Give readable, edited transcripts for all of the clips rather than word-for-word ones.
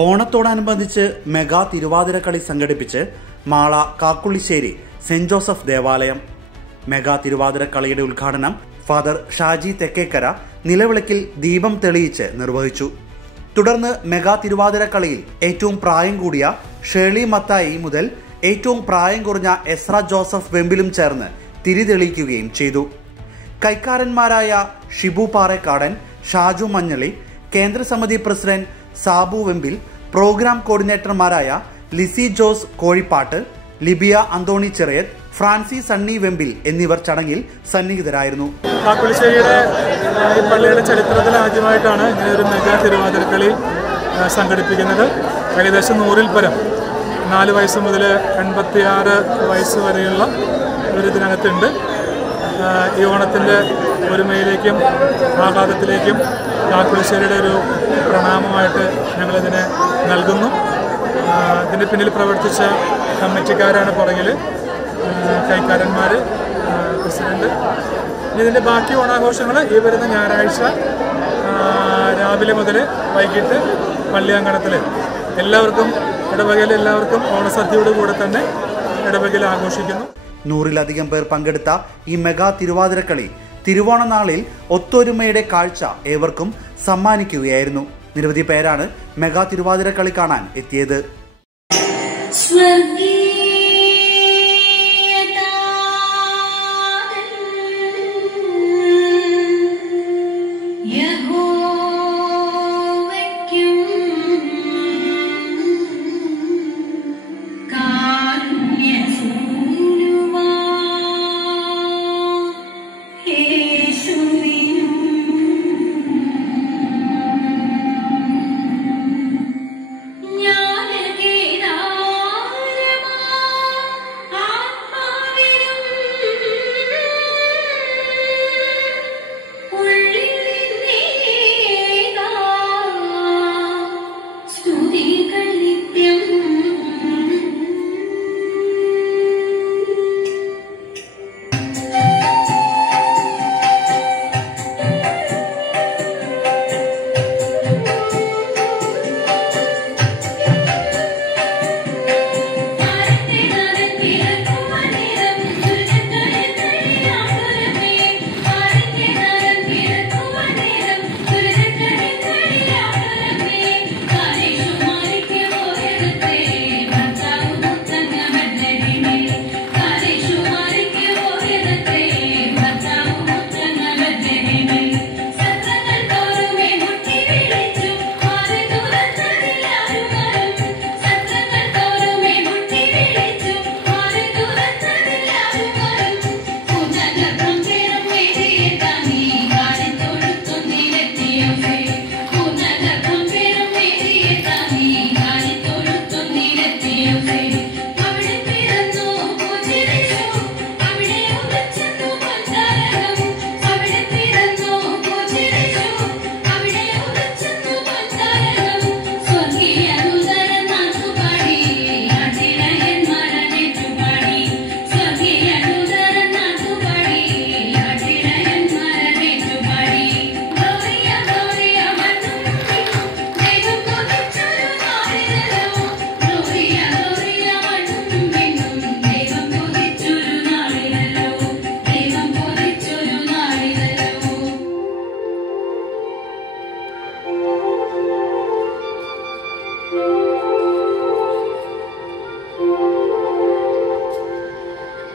ഓണത്തോടനുബന്ധിച്ച് മെഗാ തിരുവാതിരക്കളി സംഘടിപ്പിച്ച് Mala കാക്കുള്ളിശ്ശേരി saint Joseph ദേവാലയം. മെഗാ തിരുവാതിരക്കളിയുടെ ഉദ്ഘാടനം ഫാദർ ഷാജി തെക്കേക്കര നിലവിളക്കിൽ ദീപം തെളിയിച്ച് നിർവഹിച്ചു. തുടർന്ന് മെഗാ തിരുവാതിരക്കളിയിൽ ഏറ്റവും പ്രായം കൂടിയ ഷേർലി മത്തായി മുതൽ ഏറ്റവും പ്രായം കുറഞ്ഞ എസ്ര ജോസഫ് വെമ്പിലും ചേർന്ന് തിരിതെളിയിക്കുകയും ചെയ്തു. കൈക്കാരന്മാരായ ഷിബു പാറേക്കാടൻ, ഷാജു മഞ്ഞളി, കേന്ദ്രസമിതി പ്രസിഡന്റ് സാബു വെമ്പിൽ, പ്രോഗ്രാം കോർഡിനേറ്റർമാരായ ലിസി ജോസ് കോഴിപ്പാട്ട്, ലിബിയ അന്തോണി ചെറിയത്ത്, ഫ്രാൻസി സണ്ണി വെമ്പിൽ എന്നിവർ ചടങ്ങിൽ സന്നിഹിതരായിരുന്നു. കാക്കുളിശ്ശേരിയുടെ ഈ പള്ളിയുടെ ചരിത്രത്തിൽ ആദ്യമായിട്ടാണ് ഇങ്ങനെ ഒരു മെഗാ തിരുവാതിരക്കളി സംഘടിപ്പിക്കുന്നത്. ഏകദേശം 100-ൽ പരം 4 വയസ്സ് മുതൽ 86 വയസ്സ് വരെയുള്ള ഇതിനകത്തുണ്ട്. ഈ ഓണത്തിൻ്റെ ഒരുമയിലേക്കും ആഹ്ലാദത്തിലേക്കും കാക്കുളിശ്ശേരിയുടെ ഒരു പ്രണാമമായിട്ട് ഞങ്ങളിതിനെ നൽകുന്നു. ഇതിൻ്റെ പിന്നിൽ പ്രവർത്തിച്ച കമ്മിറ്റിക്കാരാണ് പുറകിൽ, കൈക്കാരന്മാർ, പ്രസിഡന്റ്. ഇതിൻ്റെ ബാക്കി ഓണാഘോഷങ്ങൾ ഈ വരുന്ന ഞായറാഴ്ച രാവിലെ മുതൽ വൈകിട്ട് പള്ളിയങ്കണത്തിൽ എല്ലാവർക്കും, ഇടവകയിൽ എല്ലാവർക്കും ഓണസദ്യയോട് കൂടെ തന്നെ ഇടവകയിൽ ആഘോഷിക്കുന്നു. 100-ലധികം പേർ പങ്കെടുത്ത ഈ മെഗാ തിരുവാതിരക്കളി തിരുവോണ നാളിൽ ഒത്തൊരുമയുടെ കാഴ്ച ഏവർക്കും സമ്മാനിക്കുകയായിരുന്നു. നിരവധി പേരാണ് മെഗാ തിരുവാതിരക്കളി കാണാൻ എത്തിയത്.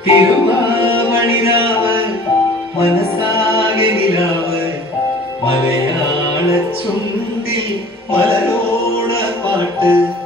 തിരുവാവണിരാവ് മനസ്സാകെ നിലാവ് മലയാള ചുണ്ടിൽ മലരോട പാട്ട്